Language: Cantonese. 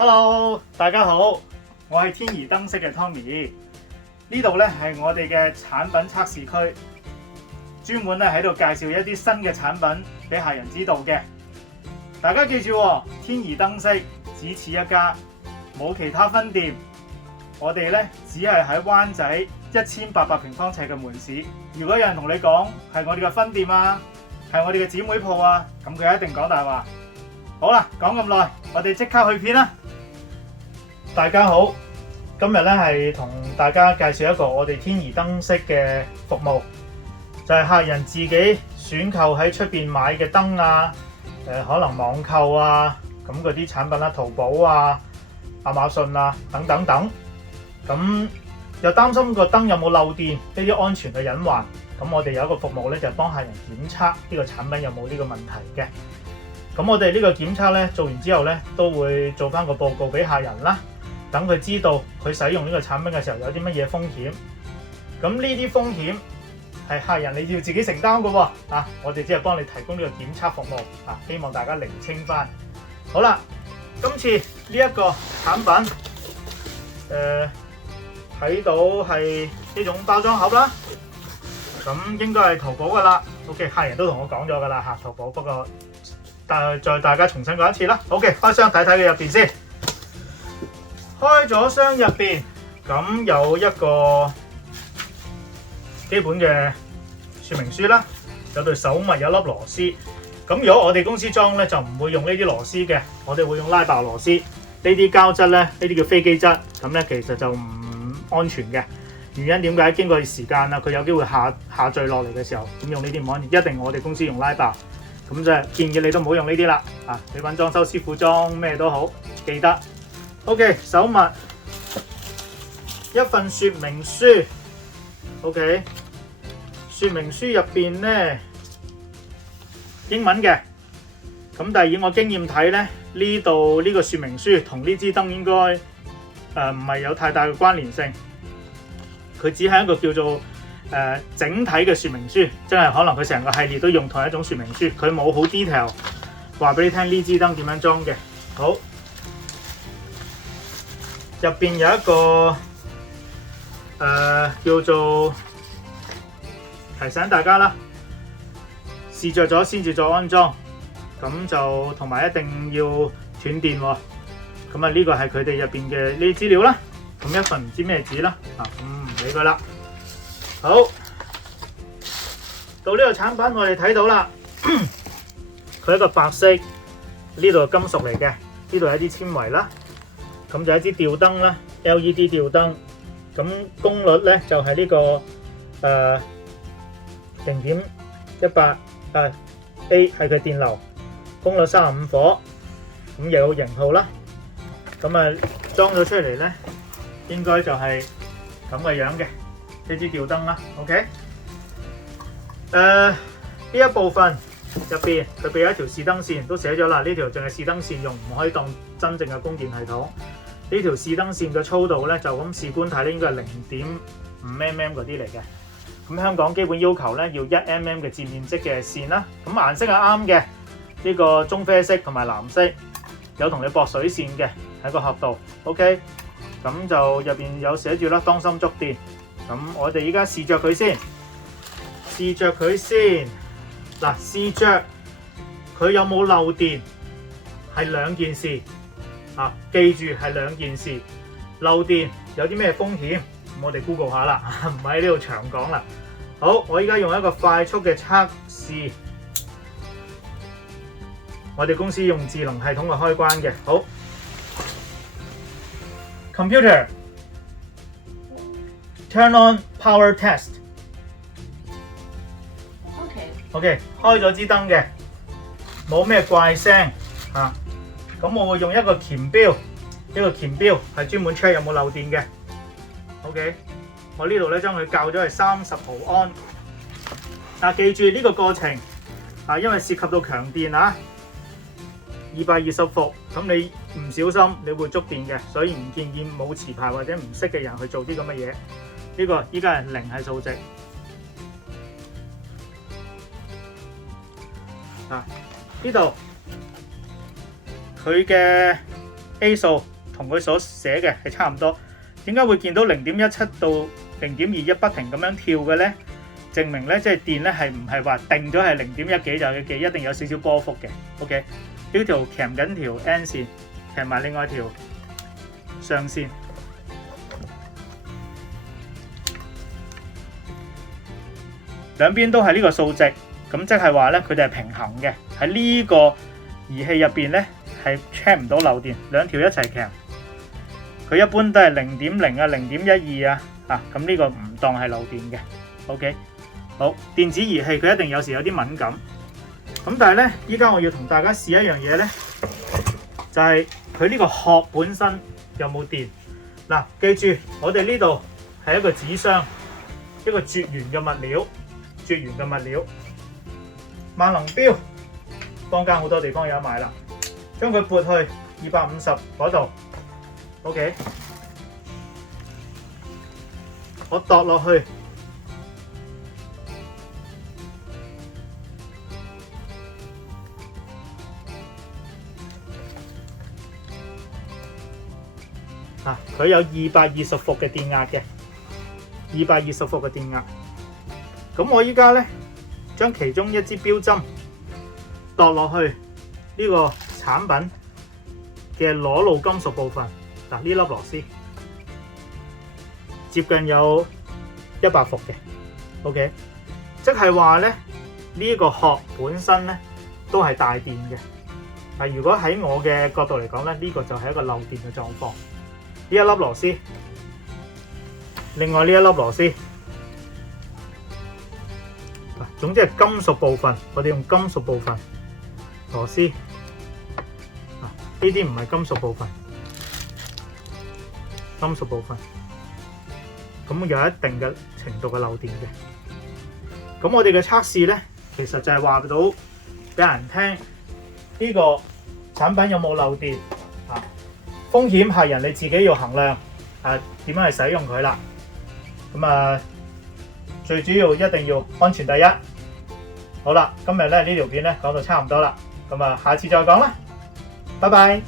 Hello， 大家好，我係天宜燈飾嘅 Tommy。呢度咧係我哋嘅產品測試區，專門咧喺度介紹一啲新嘅產品俾客人知道嘅。大家記住喎，天宜燈飾只此一家，冇其他分店。我哋咧只係喺灣仔1800平方尺嘅門市。如果有人同你講係我哋嘅分店啊，係我哋嘅姊妹鋪啊，咁佢一定講大話。好啦，講咁耐，我哋即刻去片啦！大家好，今日咧係同大家介紹一個我哋天宜燈飾嘅服務，就係客人自己選購喺出邊買嘅燈啊，可能網購啊，咁嗰啲產品啦，淘寶啊、亞馬遜啊等等等，咁又擔心個燈有冇漏電呢啲安全嘅隱患，咁我哋有一個服務咧，就係幫客人檢測呢個產品有冇呢個問題嘅。咁我哋呢個檢測咧做完之後咧，都會做翻個報告俾客人啦，等佢知道佢使用呢個產品嘅時候有啲乜嘢風險。咁呢啲風險係客人你要自己承擔嘅喎，我哋只係幫你提供呢個檢測服務，希望大家釐清翻。好啦，今次呢一個產品，睇到係呢種包裝盒啦，咁應該係淘寶噶啦。OK， 客人都同我講咗噶啦淘寶，不過再大家重新講一次啦。OK， 開箱睇睇佢入邊先。開咗箱入邊，咁有一個基本嘅說明書啦，有對手襪，有粒螺絲。咁如果我哋公司裝咧，就唔會用呢啲螺絲嘅，我哋會用拉爆螺絲。呢啲膠質咧，呢啲叫飛機質，咁咧其實就唔安全嘅。原因點解？經過時間啦，佢有機會下墜落嚟嘅時候，咁用呢啲唔安全，一定我哋公司用拉爆。咁就建議你都唔好用呢啲啦，你揾裝修師傅裝咩都好，記得。OK， 手襪，一份說明書。OK， 說明書入邊咧英文嘅，咁但係以我經驗睇咧，呢度呢個說明書同呢支燈應該唔係有太大嘅關聯性，佢只係一個叫做整體嘅說明書，即係可能佢成個系列都用同一種說明書，佢冇好 detail 話俾你聽呢支燈點樣裝嘅。好，入邊有一個叫做提醒大家啦，試着咗先至再安裝，咁就同埋一定要斷電喎。咁啊呢個係佢哋入邊嘅呢啲資料啦，咁一份唔知咩紙啦，咁唔理佢啦。好，到呢個產品我哋睇到啦，佢係一個白色，呢度係金屬嚟嘅，呢度有一啲纖維啦，咁就一支吊燈啦 ，LED 吊燈，咁功率咧就係呢個0.18A 係佢電流，功率35火，咁又有型號啦，咁裝咗出嚟咧，應該就係咁嘅樣嘅。呢支吊燈啦 ，OK， 呢一部分入邊佢俾咗一條試燈線，都寫咗啦。呢條淨係試燈線用，唔可以當真正嘅供電系統。呢條試燈線嘅粗度咧，就咁試觀睇咧，應該係0.5mm 嗰啲嚟嘅。咁香港基本要求咧要1mm嘅佔面積嘅線啦。咁顏色係啱嘅，呢個棕啡色同埋藍色，有同你駁水線嘅喺個盒度 ，OK。咁就入邊有寫住啦，當心觸電。咁我哋依家試着佢先，試着佢先。嗱，試着佢有冇漏電係兩件事，記住係兩件事。漏電有啲咩風險？我哋 Google 下啦，唔喺呢度長講啦。好，我依家用一個快速嘅測試。我哋公司用智能系統嘅開關嘅。好 ，Computer。Turn on power test。OK， 開咗支燈嘅，冇咩怪聲咁我會用一個鉗錶，係專門 check 有冇漏電嘅。OK， 我呢度咧將佢校咗係30毫安。記住呢個過程因為涉及到強電220伏，咁你唔小心你會觸電嘅，所以唔建議冇持牌或者唔識嘅人去做啲咁嘅嘢。呢個依家係0係數值。呢度佢嘅 A 數同佢所寫嘅係差唔多，點解會見到0.17到0.21不停咁樣跳嘅咧？證明咧即係電咧係唔係話定咗係0.1幾就要記，一定有少少波幅嘅。OK， 呢條鉗緊條 N 線，鉗埋另外一條雙線，兩邊都係呢個數值，咁即係話咧佢哋係平衡嘅。喺呢個儀器入邊咧係 check 唔到漏電，兩條一齊鉗，佢一般都係0.0啊、0.12啊，咁呢個唔當係漏電嘅。OK。好，電子儀器佢一定有時有啲敏感，咁但係咧，依家我要同大家試一樣嘢咧，就係佢呢個殼本身有冇電。嗱，記住我哋呢度係一個紙箱，一個絕緣嘅物料，絕緣嘅物料。萬能錶，坊間好多地方有得買啦，將佢撥去250嗰度 ，OK， 我度落去。佢有220伏嘅電壓嘅，220伏嘅電壓。咁我依家咧將其中一支錶針度落去呢個產品嘅裸露金屬部分。嗱，呢粒螺絲接近有100伏嘅 ，OK， 即係話咧呢個殼本身咧都係帶電嘅。但如果喺我嘅角度嚟講咧，呢個就係一個漏電嘅狀況。呢一粒螺絲，另外呢一粒螺絲，總之係金屬部分，我哋用金屬部分螺絲，呢啲唔係金屬部分，金屬部分，咁有一定嘅程度嘅漏電嘅。咁我哋嘅測試咧，其實就係話到俾人聽呢個產品有冇漏電。風險係人你自己要衡量，點樣去使用佢啦。咁最主要一定要安全第一。好啦，今日咧呢條片咧講到差唔多啦，咁下次再講啦，拜拜。